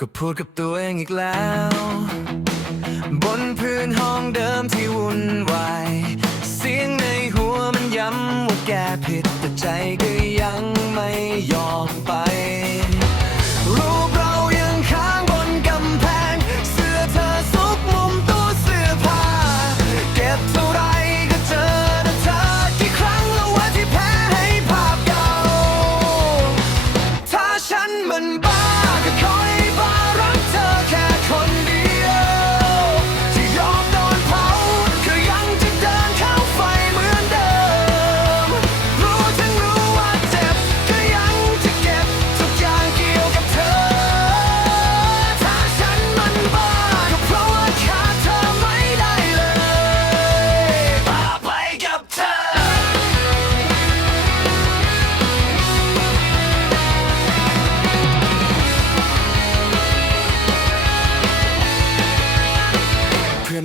ก็พูดกับตัวเองอีกแล้ว บนพื้นห้องเดิมที่วุ่นวายเสียงในหัวมันย้ำว่าแกผิดแต่ใจก็ยังไม่ยอมไปรูปเรายัง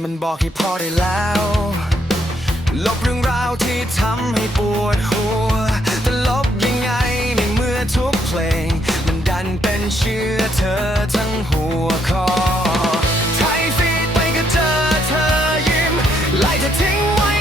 มันบอกให้พอได้แล้ว ลบเรื่องราวที่ทำให้ปวดหัวจะลบยังไงในเมื่อทุกเพลง มันดันเป็นเชื่อเธอทั้งหัวคอไทยฟีดไปก็เจอเธอยิ้มไล่เธอทิ้งไว้